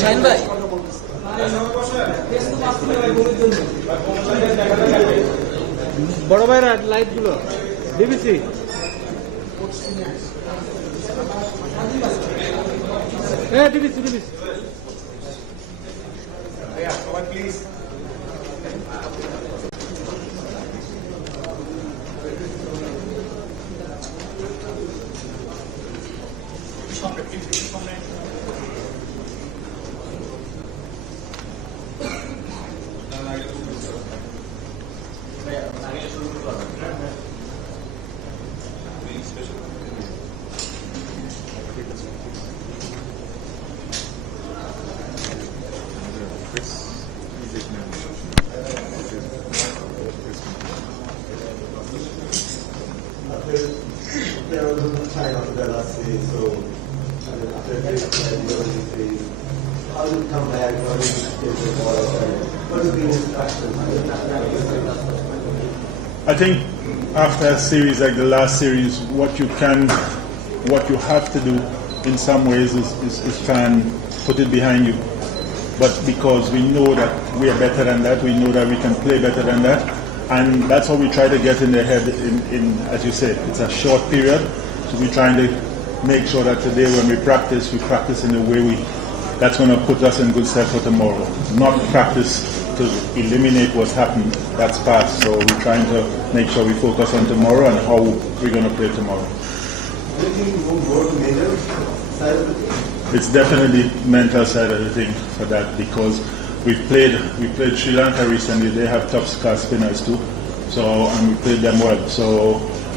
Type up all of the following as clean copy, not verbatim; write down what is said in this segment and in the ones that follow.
শাহিন ভাই বড় ভাইরা লাইট গুলো DBC DBC DBC please There was a time after that last day, so after this, how did it come back? What did you get the ball? What has been instruction? I think after a series like the last series, what you have to do in some ways is try and put it behind you. But because we know that we are better than that, we know that we can play better than that, and that's what we try to get in their head in as you said, it's a short period, so we're trying to make sure that today when we practice in the way that's going to put us in good stead for tomorrow. Not practice to eliminate what's happened, that's past, so we're trying to make sure we focus on tomorrow and how we're going to play tomorrow. Do you think you won't go to major side of the thing? It's definitely mental side of the thing for that, because we played Sri Lanka recently. They have top class spinners too, and we played them well. So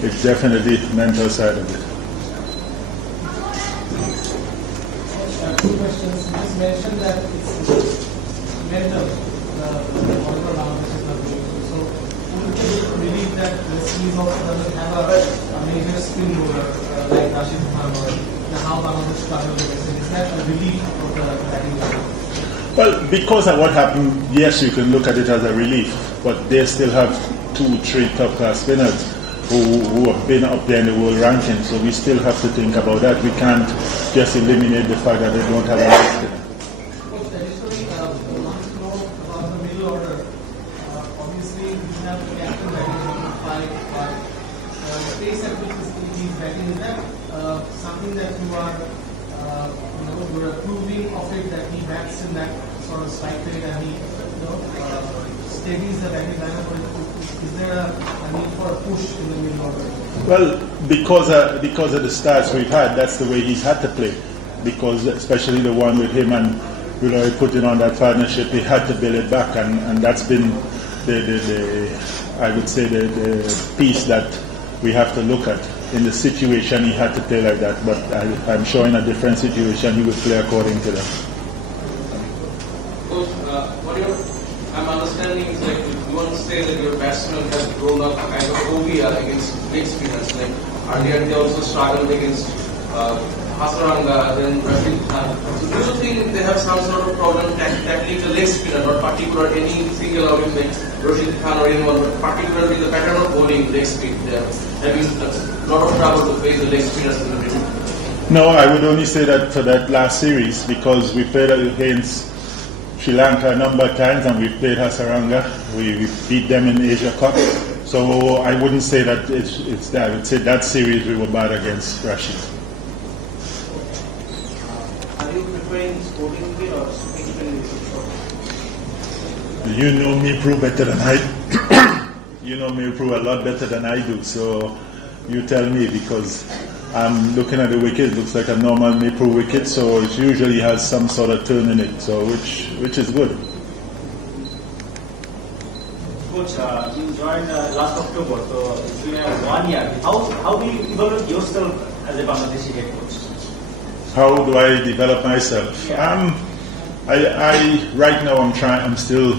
it's definitely mental side of it. Two questions. You just mentioned that it's mental. So would you believe that the series also doesn't have a major spin bowler like Rashid Khan or how Bangladesh struggled with this? Is that a relief of the batting line? Well, because of what happened, yes, you can look at it as a relief, but they still have 2-3 top-class spinners who have been up there in the world ranking, so we still have to think about that. We can't just eliminate the fact that they don't have a right spinner. Additionally, I want to know about the middle order. Obviously, we have the captain batting number 5. The pace at which he's batting, is that something that you are you're approving of it, that he bats in that sort of strike rate and he steadies the batting lineup, or is there a need for a push in the middle order? Well, because of the starts we've had, that's the way he's had to play. Because especially the one with him and putting on that partnership, he had to build it back, and that's been I would say the piece that we have to look at. In the situation, he had to play like that, but I'm sure in a different situation, he would play according to that. Coach, I'm understanding is like you want to say that your batsman has grown up kind of phobia against leg spinners. Like earlier, they also struggled against Maasranga, then Rashid Khan. So do you think they have some sort of problem tackling the leg spinner, not particular any single outing like Rashid Khan or anyone, but particularly the pattern of bowling leg spin? They are having a lot of trouble to face the leg spinners in the middle. No, I would only say that for that last series, because we played against Sri Lanka a number of times and we played Maasranga. We beat them in Asia Cup. So I wouldn't say that it's that. I would say that series we were bad against Rashid. Are you preferring sporting spin or swing spin? You know me, Prue, better than I. You know me, Prue, a lot better than I do. So you tell me, because I'm looking at the wicket. It looks like a normal Maple wicket, so it usually has some sort of turn in it. So which is good. Coach, you joined last October, so it's been 1 year. How do you develop yourself as a Bangladeshi head coach? How do I develop myself? Yeah. Right now I'm still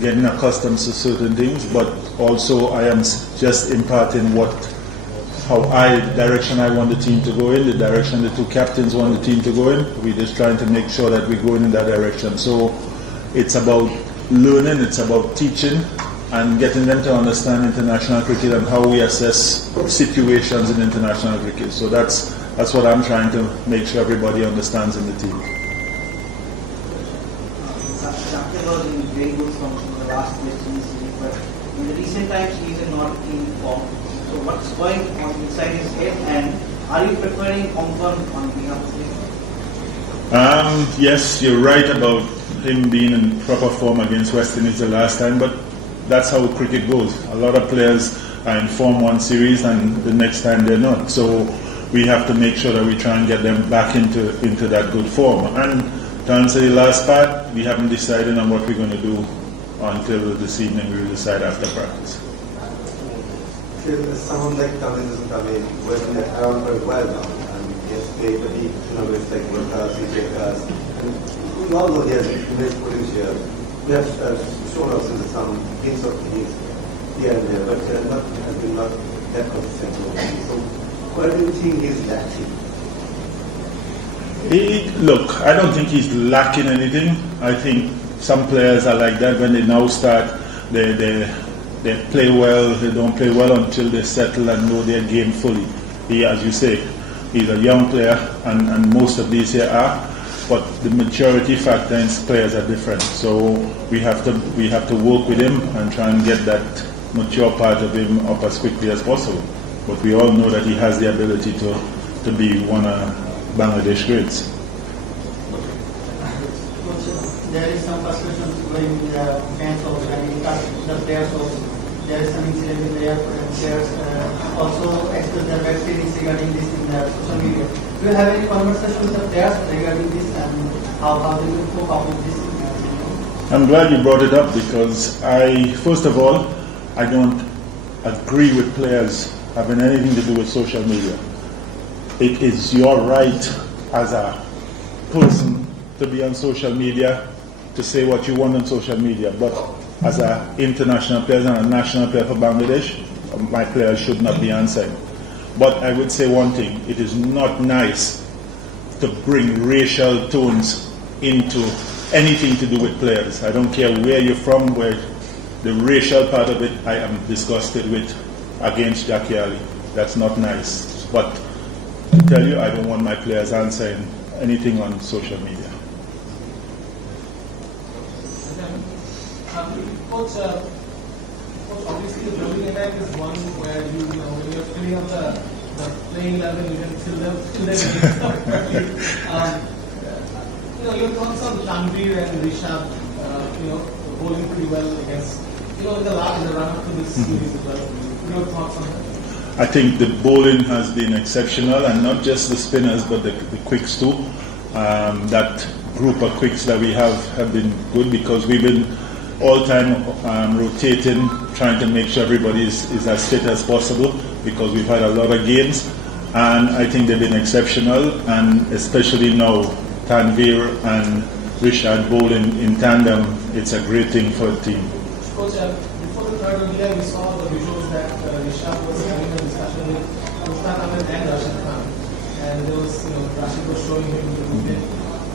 getting accustomed to certain things, but also I am just imparting direction I want the team to go in, the direction the two captains want the team to go in. We're just trying to make sure that we're going in that direction. So it's about learning, it's about teaching, and getting them to understand international cricket and how we assess situations in international cricket. So that's what I'm trying to make sure everybody understands in the team. Shakir was in very good form in the last West Indies series, but in the recent times he is not in form. So what's going on inside his head, and are you preferring Hongkong on behalf of him? Yes, you're right about him being in proper form against West Indies the last time, but that's how cricket goes. A lot of players are in form one series and the next time they're not. So we have to make sure that we try and get them back into that good form. And to answer the last part, we haven't decided on what we're going to do until this evening. We will decide after practice. Someone like Tamil doesn't come in, working around for a while now, and he has played the deep tournaments like World Cups, CJ Cups, and we all know he has immense potential. We have shown us in some hints of his here and there, but has been not that consistent. So, what do you think he's lacking? Look, I don't think he's lacking anything. I think some players are like that when they now start, they play well, they don't play well until they settle and know their game fully. He, as you say, he's a young player, and most of these here are, but the maturity factor in players are different. So we have to work with him and try and get that mature part of him up as quickly as possible. But we all know that he has the ability to be one of Bangladesh greats. There is some frustration going fans also and the players also. There is some incident in the airport and players also express their bad feelings regarding this in their social media. Do you have any conversation with the players regarding this and how they will cope up with this? I'm glad you brought it up because first of all, I don't agree with players having anything to do with social media. It is your right as a person to be on social media, to say what you want on social media, but as an international player and a national player for Bangladesh, my players should not be answering. But I would say one thing, it is not nice to bring racial tones into anything to do with players. I don't care where you're from, where the racial part of it I am disgusted with against Jackie Ali. That's not nice. But to tell you, I don't want my players answering anything on social media. Coach, obviously the bowling attack is one where when you're filling up the playing level, you can fill them your thoughts on Tanvir and Rishabh, bowling pretty well against, in the run-up to this series as well. Your thoughts on that? I think the bowling has been exceptional, and not just the spinners, but the quicks too. That group of quicks that we have been good because we've been all time rotating, trying to make sure everybody is as fit as possible because we've had a lot of games, and I think they've been exceptional, and especially now Tanvir and Rishad bowling in tandem, it's a great thing for the team. Coach, before the third ODI, we saw the visuals that Rishad was having a discussion with Mushtaq Ahmed and Rashid Khan, and there was, Rashid was showing him the movement.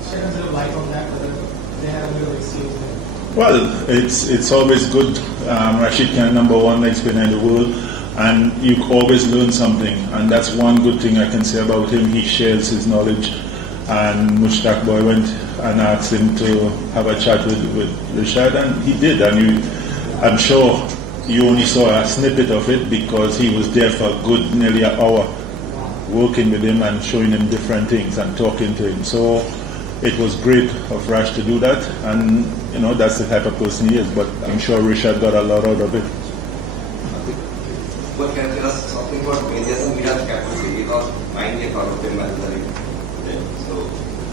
Shed a bit of light on that, whether they had a bit of exchange there. Well, it's always good. Rashid Khan, number one leg spinner in the world, and you always learn something, and that's one good thing I can say about him. He shares his knowledge, and Mushtaq boy went and asked him to have a chat with Rashad, and he did, and I'm sure you only saw a snippet of it because he was there for a good nearly an hour working with him and showing him different things and talking to him. So it was great of Rash to do that, and that's the type of person he is, but I'm sure Rishad got a lot out of it. What can you tell us something about India's and Virat's captaincy? Because 9 years out of 10 matches. So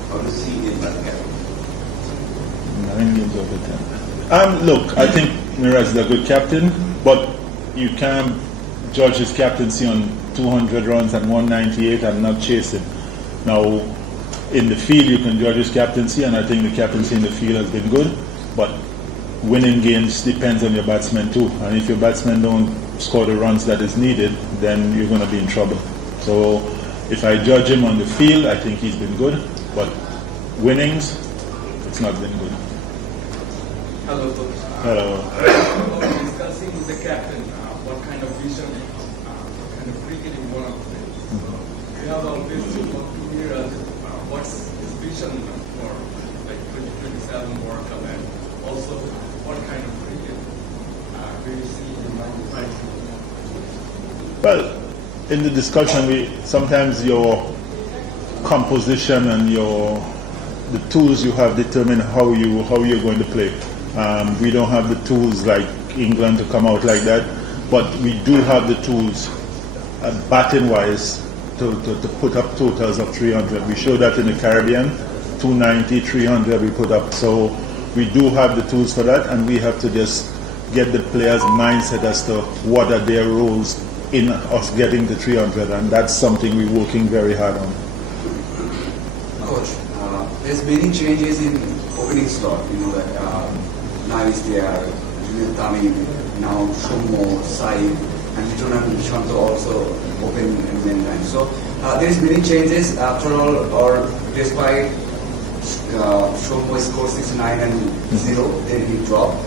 how do you see him as captain? 9 games out of 10. Look, I think Miraj is a good captain, but you can't judge his captaincy on 200 runs and 198 and not chase him. Now, in the field, you can judge his captaincy, and I think the captaincy in the field has been good, but winning games depends on your batsmen too, and if your batsmen don't score the runs that is needed, then you're going to be in trouble. So if I judge him on the field, I think he's been good, but winnings, it's not been good. Hello, coach. Hello. Discussing asking the captain what kind of vision, what kind of cricket he want to play. We have always for 2 years, what's his vision for like 2027 World Cup, and also what kind of cricket do you see in mind? Well, in the discussion, sometimes your composition and the tools you have determine how you're going to play. We don't have the tools like England to come out like that, but we do have the tools, batting wise, to put up totals of 300. We showed that in the Caribbean, 290, 300 we put up. So we do have the tools for that, and we have to just get the players' mindset as to what are their roles in us getting the 300, and that's something we're working very hard on. Coach, there's many changes in opening slot. You know that now is there, Tamim, now Shummo, Sai, and Vitonan Shanto also open in many times. So there's many changes. After all, or despite Shummo scored 69 and 0, then he dropped.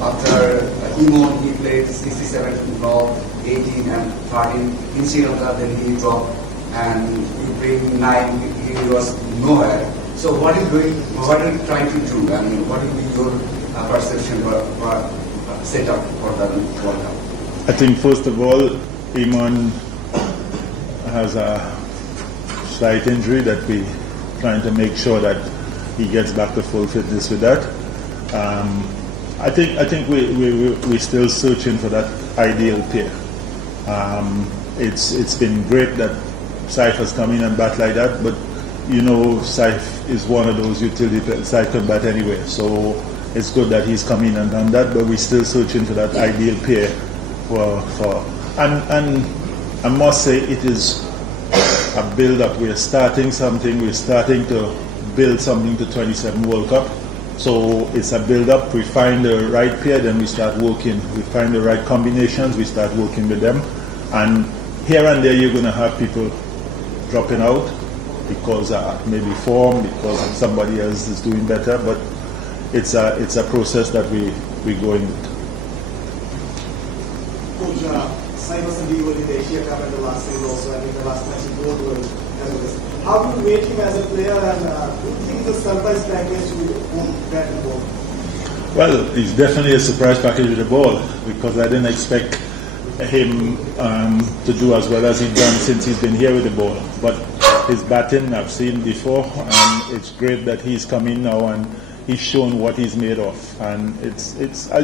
After Imon, he played 67 from 18 and 13 in Sri Lanka, then he dropped, and you bring 9, he was nowhere. So what are you trying to do? I mean, what will be your perception or setup for the World Cup? I think first of all, Imon has a slight injury that we're trying to make sure that he gets back to full fitness with that. I think we're still searching for that ideal pair. It's been great that Saif has come in and bat like that, but you know Saif is one of those utility players. Saif can bat anyway, so it's good that he's come in and done that, but we're still searching for that ideal pair and I must say it is a build-up. We're starting something, we're starting to build something to 27 World Cup. So it's a build-up. We find the right pair, then we start working. We find the right combinations, we start working with them. And here and there, you're going to have people dropping out because maybe form, because somebody else is doing better. But it's a process that we're going with. Coach, Simon Sandy was in the Asia Cup and the last series also, and in the last match he won well as well. How do you rate him as a player, and do you think the surprise package with bat and ball? Well, he's definitely a surprise package with the ball, because I didn't expect him to do as well as he's done since he's been here with the ball. But his batting I've seen before, and it's great that he's come in now and he's shown what he's made of. And it's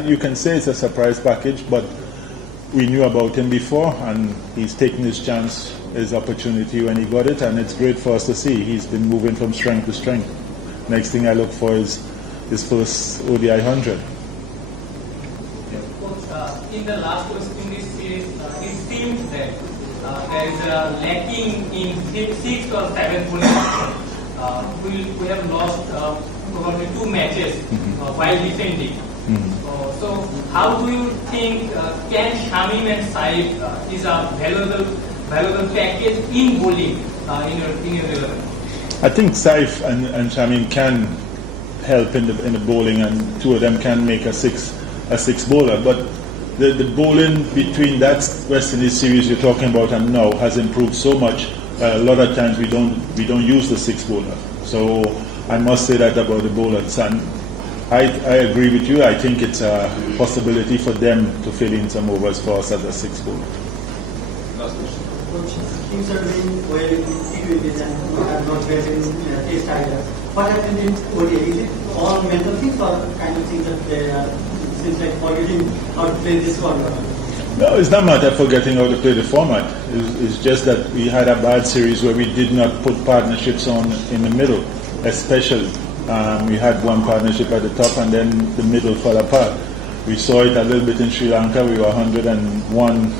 you can say it's a surprise package, but we knew about him before, and he's taken his chance, his opportunity when he got it, and it's great for us to see. He's been moving from strength to strength. Next thing I look for is his first ODI 100. In the last West Indies series, it seems that there is a lacking in 6th or 7th bowling. We have lost probably 2 matches while defending. So how do you think can Shamim and Saif is a valuable package in bowling in your 11? I think Saif and Shamim can help in the bowling, and 2 of them can make a six bowler. But the bowling between that West Indies series you're talking about and now has improved so much. A lot of times we don't use the 6 bowler. So I must say that about the bowlers. And I agree with you. I think it's a possibility for them to fill in some overs for us as a 6 bowler. Coach, things are doing well in T20s and are not well in Test either. What happened in ODI? Is it all mental things or kind of things that they are seems like forgetting how to play this format? No, it's not a matter of forgetting how to play the format. It's just that we had a bad series where we did not put partnerships on in the middle, especially. We had one partnership at the top and then the middle fell apart. We saw it a little bit in Sri Lanka. We were 101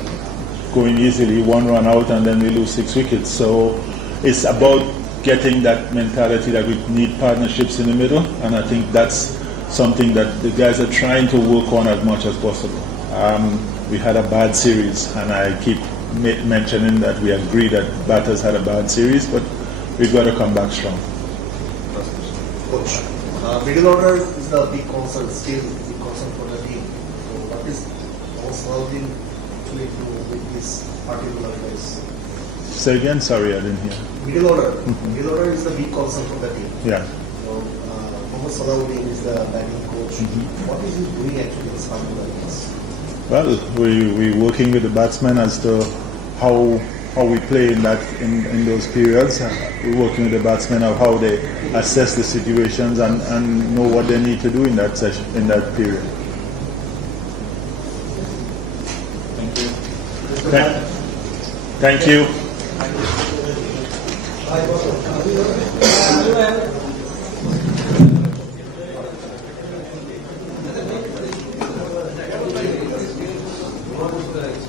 going easily, 1 run out, and then we lose 6 wickets. So it's about getting that mentality that we need partnerships in the middle, and I think that's something that the guys are trying to work on as much as possible. We had a bad series, and I keep mentioning that we agree that batters had a bad series, but we've got to come back strong. Coach, middle order is the big concern, still big concern for the team. So what is involved in actually with this particular place? Say again, sorry, I didn't hear. Middle order. Middle order is the big concern for the team. Yeah. So, Mohamed Salahuddin is the batting coach. What is he doing actually in this particular case? Well, we're working with the batsmen as to how we play in those periods. We're working with the batsmen of how they assess the situations and know what they need to do in that session, in that period. Thank you. Thank you.